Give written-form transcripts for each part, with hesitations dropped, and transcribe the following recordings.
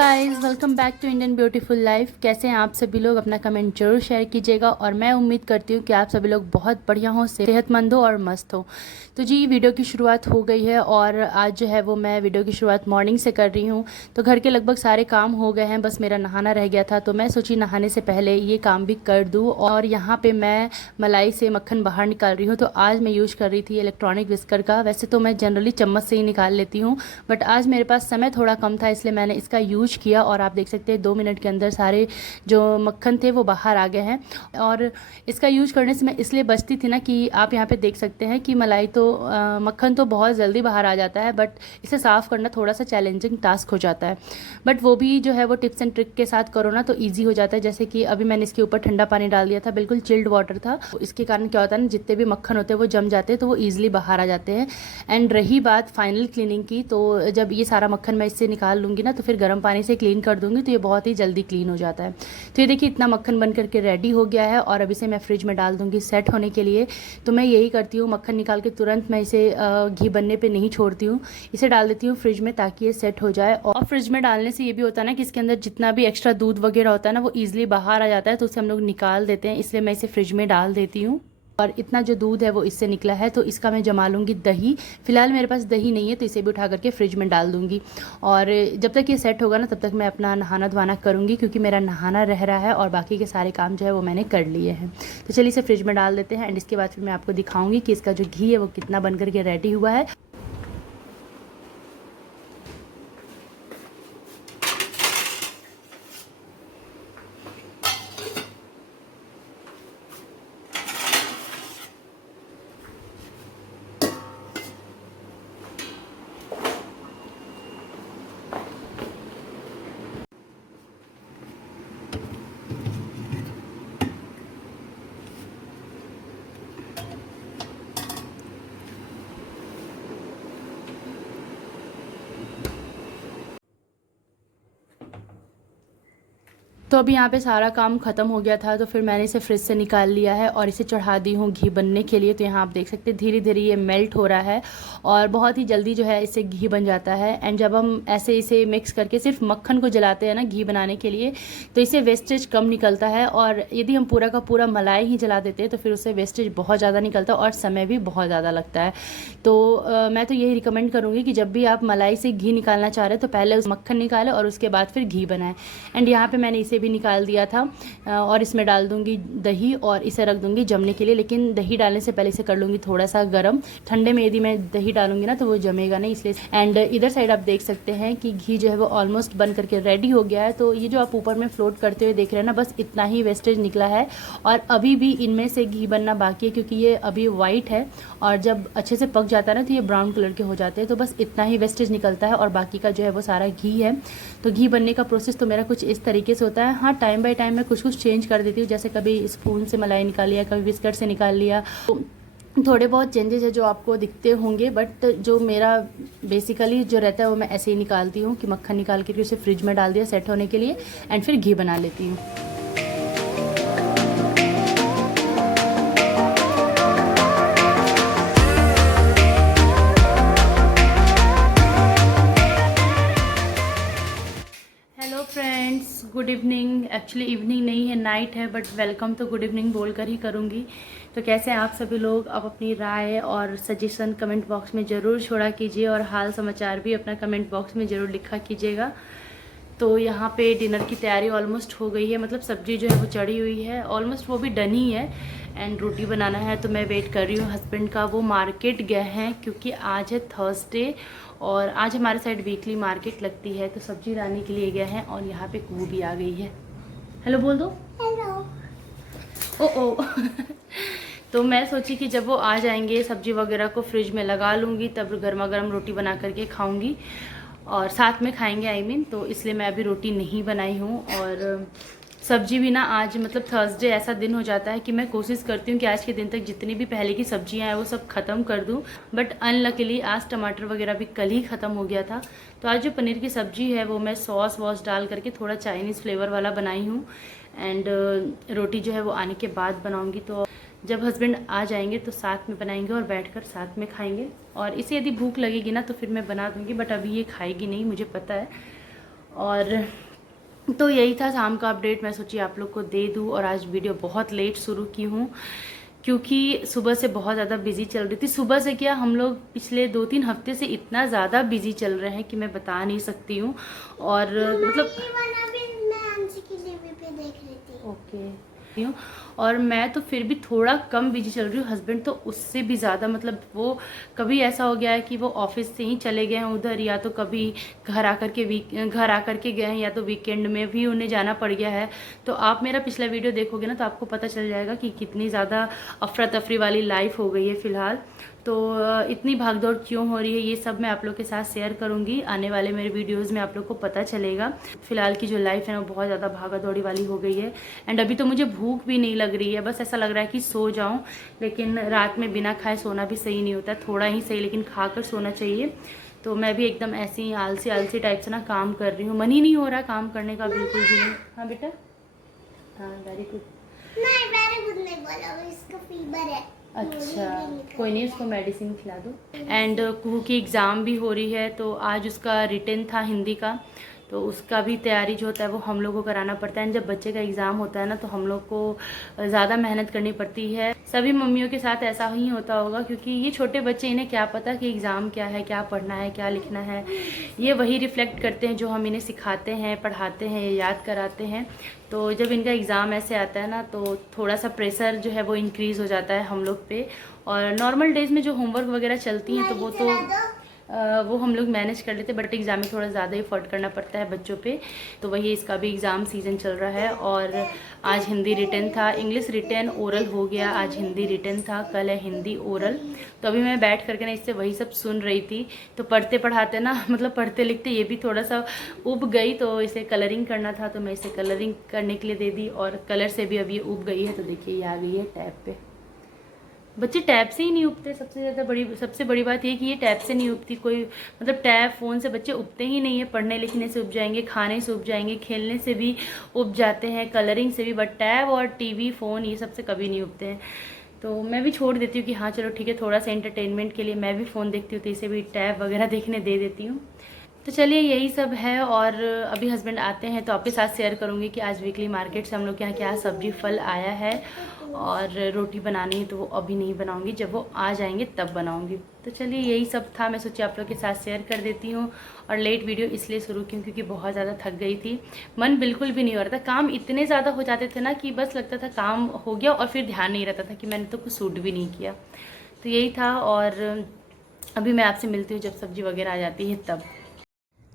Guys, welcome back to Indian beautiful life. कैसे हैं आप सभी लोग? अपना कमेंट जरूर शेयर कीजिएगा और मैं उम्मीद करती हूँ कि आप सभी लोग बहुत बढ़िया हो, सेहतमंद हो और मस्त हो। तो जी, वीडियो की शुरुआत हो गई है और आज जो है वो मैं वीडियो की शुरुआत मॉर्निंग से कर रही हूँ। तो घर के लगभग सारे काम हो गए हैं, बस मेरा नहाना रह गया था, तो मैं सोची नहाने से पहले ये काम भी कर दूँ। और यहाँ पर मैं मलाई से मक्खन बाहर निकाल रही हूँ। तो आज मैं यूज़ कर रही थी इलेक्ट्रॉनिक विस्कर का। वैसे तो मैं जनरली चम्मच से ही निकाल लेती हूँ, बट आज मेरे पास समय थोड़ा कम था, इसलिए मैंने इसका यूज किया और आप देख सकते हैं 2 मिनट के अंदर सारे जो मक्खन थे वो बाहर आ गए हैं। और इसका यूज करने से मैं इसलिए बचती थी ना कि आप यहाँ पे देख सकते हैं कि मलाई तो मक्खन तो बहुत जल्दी बाहर आ जाता है, बट इसे साफ़ करना थोड़ा सा चैलेंजिंग टास्क हो जाता है। बट वो भी जो है वो टिप्स एंड ट्रिक के साथ करो ना तो ईजी हो जाता है। जैसे कि अभी मैंने इसके ऊपर ठंडा पानी डाल दिया था, बिल्कुल चिल्ड वाटर था। इसके कारण क्या होता है ना, जितने भी मक्खन होते हैं वो जम जाते हैं, तो वो ईजिली बाहर आ जाते हैं। एंड रही बात फाइनल क्लीनिंग की, तो जब ये सारा मक्खन मैं इससे निकाल लूँगी ना तो फिर गर्म पानी से क्लीन कर दूँगी, तो ये बहुत ही जल्दी क्लीन हो जाता है। तो ये देखिए इतना मक्खन बन करके रेडी हो गया है और अब इसे मैं फ्रिज में डाल दूँगी सेट होने के लिए। तो मैं यही करती हूँ, मक्खन निकाल के तुरंत मैं इसे घी बनने पे नहीं छोड़ती हूँ, इसे डाल देती हूँ फ्रिज में ताकि ये सेट हो जाए। और फ्रिज में डालने से ये भी होता है ना कि इसके अंदर जितना भी एक्स्ट्रा दूध वगैरह होता है ना वो ईजिली बाहर आ जाता है, तो उसे हम लोग निकाल देते हैं, इसलिए मैं इसे फ्रिज में डाल देती हूँ। और इतना जो दूध है वो इससे निकला है, तो इसका मैं जमा लूँगी दही। फिलहाल मेरे पास दही नहीं है, तो इसे भी उठा करके फ्रिज में डाल दूँगी। और जब तक ये सेट होगा ना तब तक मैं अपना नहाना धोना करूँगी, क्योंकि मेरा नहाना रह रहा है और बाकी के सारे काम जो है वो मैंने कर लिए हैं। तो चलिए इसे फ्रिज में डाल देते हैं एंड इसके बाद फिर मैं आपको दिखाऊँगी कि इसका जो घी है वो कितना बन करके रेडी हुआ है। तो अभी यहाँ पे सारा काम ख़त्म हो गया था, तो फिर मैंने इसे फ्रिज से निकाल लिया है और इसे चढ़ा दी हूँ घी बनने के लिए। तो यहाँ आप देख सकते हैं धीरे धीरे ये मेल्ट हो रहा है और बहुत ही जल्दी जो है इससे घी बन जाता है। एंड जब हम ऐसे इसे मिक्स करके सिर्फ मक्खन को जलाते हैं ना घी बनाने के लिए, तो इससे वेस्टेज कम निकलता है। और यदि हम पूरा का पूरा मलाई ही जला देते हैं तो फिर उससे वेस्टेज बहुत ज़्यादा निकलता है और समय भी बहुत ज़्यादा लगता है। तो मैं तो यही रिकमेंड करूँगी कि जब भी आप मलाई से घी निकालना चाह रहे हैं तो पहले उस मक्खन निकालें और उसके बाद फिर घी बनाएं। एंड यहाँ पे मैंने इसे भी निकाल दिया था और इसमें डाल दूँगी दही और इसे रख दूँगी जमने के लिए। लेकिन दही डालने से पहले इसे कर लूँगी थोड़ा सा गर्म। ठंडे में यदि मैं दही डालूँगी ना तो वो जमेगा नहीं, इसलिए। एंड इधर साइड आप देख सकते हैं कि घी जो है वो ऑलमोस्ट बन करके रेडी हो गया है। तो ये जो आप ऊपर में फ्लोट करते हुए देख रहे हैं ना, बस इतना ही वेस्टेज निकला है और अभी भी इनमें से घी बनना बाकी है, क्योंकि ये अभी वाइट है और जब अच्छे से पक जाता है ना तो ये ब्राउन कलर के हो जाते हैं। तो बस इतना ही वेस्टेज निकलता है और बाकी का जो है वो सारा घी है। तो घी बनने का प्रोसेस तो मेरा कुछ इस तरीके से होता है। हाँ, टाइम बाय टाइम मैं कुछ कुछ चेंज कर देती हूँ, जैसे कभी स्पून से मलाई निकाल लिया, कभी बिस्किट से निकाल लिया। तो थोड़े बहुत चेंजेस है जो आपको दिखते होंगे, बट जो मेरा बेसिकली जो रहता है वो मैं ऐसे ही निकालती हूँ कि मक्खन निकाल के उसे फ्रिज में डाल दिया सेट होने के लिए एंड फिर घी बना लेती हूँ। Hello friends, good evening. Actually evening नहीं है, नाइट है, बट वेलकम तो गुड इवनिंग बोलकर ही करूँगी। तो कैसे हैं आप सभी लोग? आप अपनी राय और सजेशन कमेंट बॉक्स में ज़रूर छोड़ा कीजिए और हाल समाचार भी अपना कमेंट बॉक्स में ज़रूर लिखा कीजिएगा। तो यहाँ पे डिनर की तैयारी ऑलमोस्ट हो गई है, मतलब सब्ज़ी जो है वो चढ़ी हुई है, ऑलमोस्ट वो भी डन ही है। एंड रोटी बनाना है, तो मैं वेट कर रही हूँ हस्बैंड का। वो मार्केट गए हैं क्योंकि आज है थर्सडे और आज हमारे साइड वीकली मार्केट लगती है, तो सब्जी लाने के लिए गए हैं। और यहाँ पे कू भी आ गई है। हेलो बोल दो। हेलो। ओ तो मैं सोची कि जब वो आ जाएंगे सब्जी वगैरह को फ्रिज में लगा लूँगी, तब गर्मा गर्म रोटी बना करके खाऊंगी और साथ में खाएंगे तो इसलिए मैं अभी रोटी नहीं बनाई हूँ। और सब्जी भी ना आज, मतलब थर्सडे ऐसा दिन हो जाता है कि मैं कोशिश करती हूँ कि आज के दिन तक जितनी भी पहले की सब्जियाँ हैं वो सब ख़त्म कर दूँ, बट अनलकीली आज टमाटर वगैरह भी कल ही ख़त्म हो गया था। तो आज जो पनीर की सब्ज़ी है वो मैं सॉस वॉस डाल करके थोड़ा चाइनीज़ फ्लेवर वाला बनाई हूँ। एंड रोटी जो है वो आने के बाद बनाऊँगी। तो जब हस्बैंड आ जाएंगे तो साथ में बनाएंगे और बैठकर साथ में खाएंगे। और इसे यदि भूख लगेगी ना तो फिर मैं बना दूँगी, बट अभी ये खाएगी नहीं, मुझे पता है। और तो यही था शाम का अपडेट, मैं सोची आप लोग को दे दूँ। और आज वीडियो बहुत लेट शुरू की हूँ क्योंकि सुबह से बहुत ज़्यादा बिजी चल रही थी। सुबह से क्या, हम लोग पिछले 2-3 हफ्ते से इतना ज़्यादा बिजी चल रहे हैं कि मैं बता नहीं सकती हूँ। और मतलब ओके, और मैं तो फिर भी थोड़ा कम बिजी चल रही हूँ। हस्बैंड तो उससे भी ज़्यादा, मतलब वो कभी ऐसा हो गया है कि वो ऑफिस से ही चले गए हैं उधर, या तो कभी घर आकर के गए हैं, या तो वीकेंड में भी उन्हें जाना पड़ गया है। तो आप मेरा पिछला वीडियो देखोगे ना तो आपको पता चल जाएगा कि कितनी ज़्यादा अफरा तफरी वाली लाइफ हो गई है फ़िलहाल। तो इतनी भागदौड़ क्यों हो रही है ये सब मैं आप लोग के साथ शेयर करूंगी। आने वाले मेरे वीडियोस में आप लोग को पता चलेगा। फ़िलहाल की जो लाइफ है ना वो बहुत ज़्यादा भागा दौड़ी वाली हो गई है। एंड अभी तो मुझे भूख भी नहीं लग रही है, बस ऐसा लग रहा है कि सो जाऊं। लेकिन रात में बिना खाए सोना भी सही नहीं होता, थोड़ा ही सही लेकिन खा कर सोना चाहिए। तो मैं भी एकदम ऐसे ही आलसी आलसी टाइप से ना काम कर रही हूँ, मन ही नहीं हो रहा काम करने का बिल्कुल भी नहीं। हाँ बेटा, हाँ वेरी गुड। नहीं वेरी गुड नहीं बोला, इसका फीवर है। अच्छा कोई नहीं, उसको मेडिसिन खिला दो। एंड कुहू की एग्ज़ाम भी हो रही है, तो आज उसका रिटन था हिंदी का, तो उसका भी तैयारी जो होता है वो हम लोग को कराना पड़ता है। जब बच्चे का एग्ज़ाम होता है ना तो हम लोग को ज़्यादा मेहनत करनी पड़ती है। सभी मम्मियों के साथ ऐसा ही होता होगा, क्योंकि ये छोटे बच्चे, इन्हें क्या पता कि एग्ज़ाम क्या है, क्या पढ़ना है, क्या लिखना है। ये वही रिफ्लेक्ट करते हैं जो हम इन्हें सिखाते हैं, पढ़ाते हैं, याद कराते हैं। तो जब इनका एग्ज़ाम ऐसे आता है ना तो थोड़ा सा प्रेशर जो है वो इंक्रीज़ हो जाता है हम लोग पे। और नॉर्मल डेज़ में जो होमवर्क वगैरह चलती हैं तो वो हम लोग मैनेज कर लेते, बट एग्ज़ाम में थोड़ा ज़्यादा एफर्ट करना पड़ता है बच्चों पे। तो वही, इसका भी एग्ज़ाम सीज़न चल रहा है। और आज हिंदी रिटन था, इंग्लिश रिटन ओरल हो गया, आज हिंदी रिटन था, कल है हिंदी ओरल। तो अभी मैं बैठ करके ना इससे वही सब सुन रही थी। तो पढ़ते पढ़ाते ना मतलब पढ़ते लिखते ये भी थोड़ा सा उब गई, तो इसे कलरिंग करना था तो मैं इसे कलरिंग करने के लिए दे दी। और कलर से भी अब ये उब गई है, तो देखिए ये आ गई है टैब पे। बच्चे टैब से ही नहीं उबते, सबसे बड़ी बात ये कि ये टैब से नहीं उबती कोई, मतलब टैब फ़ोन से बच्चे उबते ही नहीं है। पढ़ने लिखने से उब जाएंगे, खाने से उब जाएंगे, खेलने से भी उब जाते हैं, कलरिंग से भी, बट टैब और टीवी फ़ोन ये सब से कभी नहीं उबते हैं। तो मैं भी छोड़ देती हूँ कि हाँ चलो ठीक है, थोड़ा सा एंटरटेनमेंट के लिए मैं भी फ़ोन देखती हूँ, तो इसे भी टैब वगैरह देखने दे देती हूँ। तो चलिए यही सब है। और अभी हस्बैंड आते हैं तो आपके साथ शेयर करूँगी कि आज वीकली मार्केट से हम लोग के यहाँ क्या सब्जी फल आया है। और रोटी बनानी है तो वो अभी नहीं बनाऊँगी, जब वो आ जाएंगे तब बनाऊँगी। तो चलिए यही सब था, मैं सोची आप लोग के साथ शेयर कर देती हूँ। और लेट वीडियो इसलिए शुरू की क्योंकि बहुत ज़्यादा थक गई थी, मन बिल्कुल भी नहीं हो रहा था। काम इतने ज़्यादा हो जाते थे ना कि बस लगता था काम हो गया और फिर ध्यान नहीं रहता था कि मैंने तो कुछ सूट भी नहीं किया। तो यही था। और अभी मैं आपसे मिलती हूँ जब सब्ज़ी वगैरह आ जाती है तब।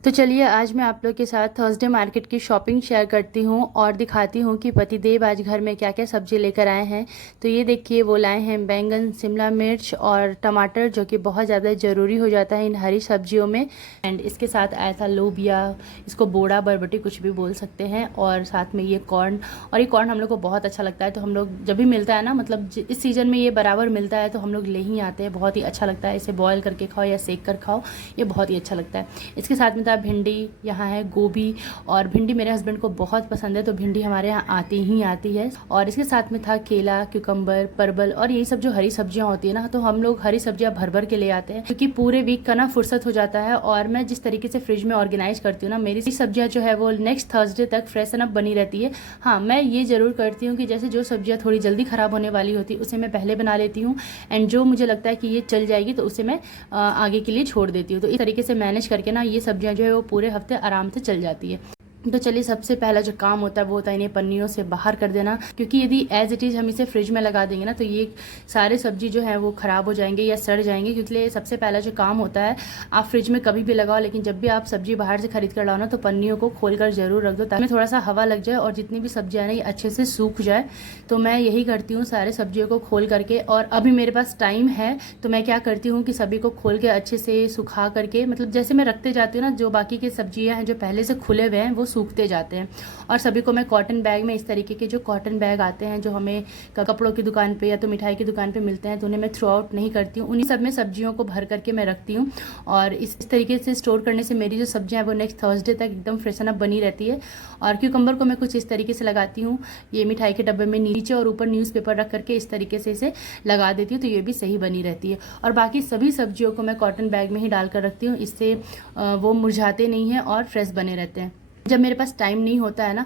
तो चलिए आज मैं आप लोग के साथ थर्सडे मार्केट की शॉपिंग शेयर करती हूँ और दिखाती हूँ कि पतिदेव आज घर में क्या क्या सब्ज़ी लेकर आए हैं। तो ये देखिए, वो लाए हैं बैंगन, शिमला मिर्च और टमाटर, जो कि बहुत ज़्यादा ज़रूरी हो जाता है इन हरी सब्जियों में। एंड इसके साथ आया था लोबिया, इसको बोड़ा बरबटी कुछ भी बोल सकते हैं, और साथ में ये कॉर्न। और ये कॉर्न हम लोग को बहुत अच्छा लगता है, तो हम लोग जब भी मिलता है ना, मतलब इस सीज़न में ये बराबर मिलता है तो हम लोग ले ही आते हैं। बहुत ही अच्छा लगता है, इसे बॉयल करके खाओ या सेक कर खाओ, ये बहुत ही अच्छा लगता है। इसके साथ में भिंडी, यहाँ है गोभी, और भिंडी मेरे हस्बैंड को बहुत पसंद है तो भिंडी हमारे यहाँ आती ही आती है। और इसके साथ में था केला, क्यूकम्बर, परवल, और यही सब जो हरी सब्जियाँ होती है ना, तो हम लोग हरी सब्जियाँ भर भर के ले आते हैं क्योंकि पूरे वीक का ना फुर्सत हो जाता है। और मैं जिस तरीके से फ्रिज में ऑर्गेनाइज करती हूँ ना, मेरी सब्जियाँ जो है वो नेक्स्ट थर्सडे तक फ्रेश अप बनी रहती है। हाँ, मैं ये ज़रूर करती हूँ कि जैसे जो सब्जियाँ थोड़ी जल्दी ख़राब होने वाली होती है उसे मैं पहले बना लेती हूँ, एंड जो मुझे लगता है कि ये चल जाएगी तो उसे मैं आगे के लिए छोड़ देती हूँ। तो इस तरीके से मैनेज करके ना ये सब्जियाँ जो है वो पूरे हफ्ते आराम से चल जाती है। तो चलिए, सबसे पहला जो काम होता है वो होता है इन्हें पन्नियों से बाहर कर देना, क्योंकि यदि एज इट इज़ हम इसे फ्रिज में लगा देंगे ना तो ये सारे सब्जी जो है वो ख़राब हो जाएंगे या सड़ जाएंगे। क्योंकि सबसे पहला जो काम होता है, आप फ्रिज में कभी भी लगाओ, लेकिन जब भी आप सब्जी बाहर से खरीद कर लाओ ना तो पन्नियों को खोल कर ज़रूर रख दो, ताकि थोड़ा सा हवा लग जाए और जितनी भी सब्जियाँ ना ये अच्छे से सूख जाए। तो मैं यही करती हूँ, सारे सब्जियों को खोल करके। और अभी मेरे पास टाइम है तो मैं क्या करती हूँ कि सभी को खोल के अच्छे से सुखा करके, मतलब जैसे मैं रखते जाती हूँ ना, जो बाकी की सब्जियाँ हैं जो पहले से खुले हुए हैं वो सूखते जाते हैं। और सभी को मैं कॉटन बैग में, इस तरीके के जो कॉटन बैग आते हैं जो हमें कपड़ों की दुकान पे या तो मिठाई की दुकान पे मिलते हैं, तो उन्हें मैं थ्रू आउट नहीं करती हूँ, उन्हीं सब में सब्जियों को भर करके मैं रखती हूँ। और इस तरीके से स्टोर करने से मेरी जो सब्जियाँ हैं वो नेक्स्ट थर्सडे तक एकदम फ्रेशन अप बनी रहती है। और क्यूकम्बर को मैं कुछ इस तरीके से लगाती हूँ, ये मिठाई के डब्बे में नीचे और ऊपर न्यूज़पेपर रख करके इस तरीके से इसे लगा देती हूँ, तो ये भी सही बनी रहती है। और बाकी सभी सब्जियों को मैं कॉटन बैग में ही डाल कर रखती हूँ, इससे वो मुरझाते नहीं हैं और फ्रेश बने रहते हैं। जब मेरे पास टाइम नहीं होता है ना,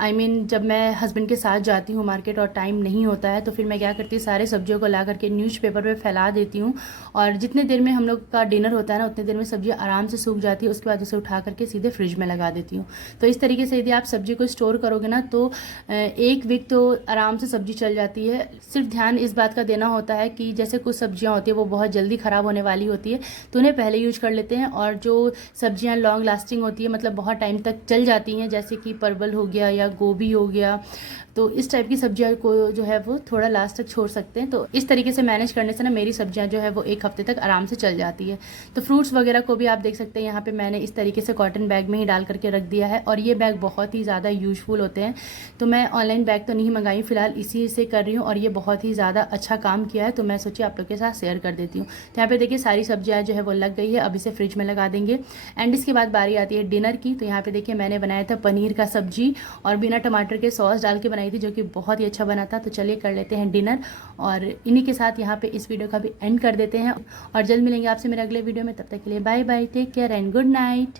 I mean, जब मैं हस्बैंड के साथ जाती हूँ मार्केट और टाइम नहीं होता है, तो फिर मैं क्या करती हूँ, सारे सब्जियों को ला करके न्यूज़पेपर पे फैला देती हूँ। और जितने देर में हम लोग का डिनर होता है ना, उतने देर में सब्जी आराम से सूख जाती है। उसके बाद उसे उठा करके सीधे फ्रिज में लगा देती हूँ। तो इस तरीके से यदि आप सब्जी को स्टोर करोगे ना, तो एक वीक तो आराम से सब्जी चल जाती है। सिर्फ ध्यान इस बात का देना होता है कि जैसे कुछ सब्जियाँ होती है वो बहुत जल्दी ख़राब होने वाली होती है, तो उन्हें पहले यूज कर लेते हैं। और जो सब्जियाँ लॉन्ग लास्टिंग होती है, मतलब बहुत टाइम तक चल जाती हैं, जैसे कि परवल हो गया या गोभी हो गया, तो इस टाइप की सब्जियां को जो है वो थोड़ा लास्ट तक छोड़ सकते हैं। तो इस तरीके से मैनेज करने से ना मेरी सब्जियां जो है वो एक हफ्ते तक आराम से चल जाती है। तो फ्रूट्स वगैरह को भी आप देख सकते हैं, यहाँ पे मैंने इस तरीके से कॉटन बैग में ही डाल करके रख दिया है। और ये बैग बहुत ही ज़्यादा यूजफुल होते हैं। तो मैं ऑनलाइन बैग तो नहीं मंगाई, फिलहाल इसी से कर रही हूँ, और ये बहुत ही ज़्यादा अच्छा काम किया है, तो मैं सोची आप लोग के साथ शेयर कर देती हूँ। तो यहाँ पे देखिए सारी सब्जियाँ जो है वो लग गई है, अब इसे फ्रिज में लगा देंगे। एंड इसके बाद बारी आती है डिनर की। तो यहाँ पे देखिए मैंने बनाया था पनीर का सब्जी, और बिना टमाटर के सॉस डाल के बनाई थी, जो कि बहुत ही अच्छा बना था। तो चलिए कर लेते हैं डिनर, और इन्हीं के साथ यहाँ पे इस वीडियो का भी एंड कर देते हैं। और जल्द मिलेंगे आपसे मेरे अगले वीडियो में, तब तक के लिए bye bye, take care and good night.